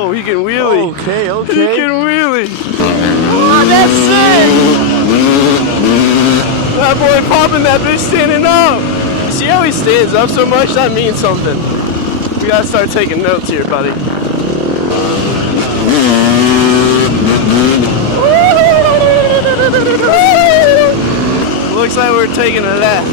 Oh, he can wheelie. Okay, okay. He can wheelie. Oh, that's sick. That boy popping that bitch standing up. See how he stands up so much? That means something. We gotta start taking notes here, buddy. Looks like we're taking a left.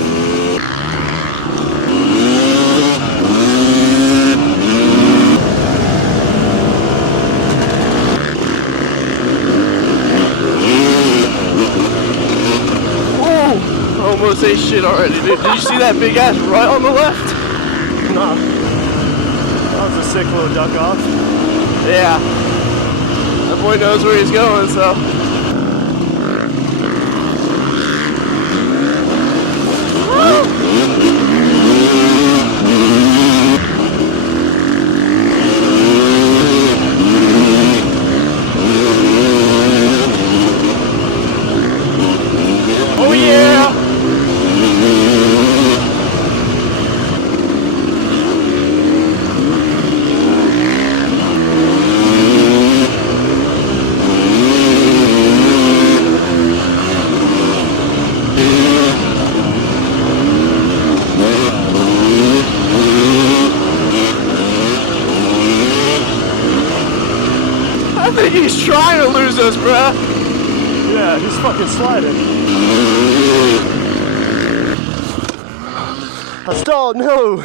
Whoa! Almost ate shit already, dude. Did you see that big ass rut on the left? Nah. That was a sick little duck off. Yeah. That boy knows where he's going, so. Oh yeah! I think he's trying to lose us, bruh. Yeah, he's fucking sliding. I stalled, no.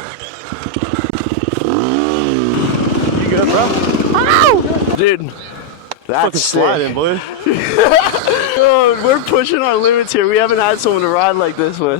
You good, bro? Ow! Dude, that's Fucking sliding, boy. Oh, we're pushing our limits here. We haven't had someone to ride like this with.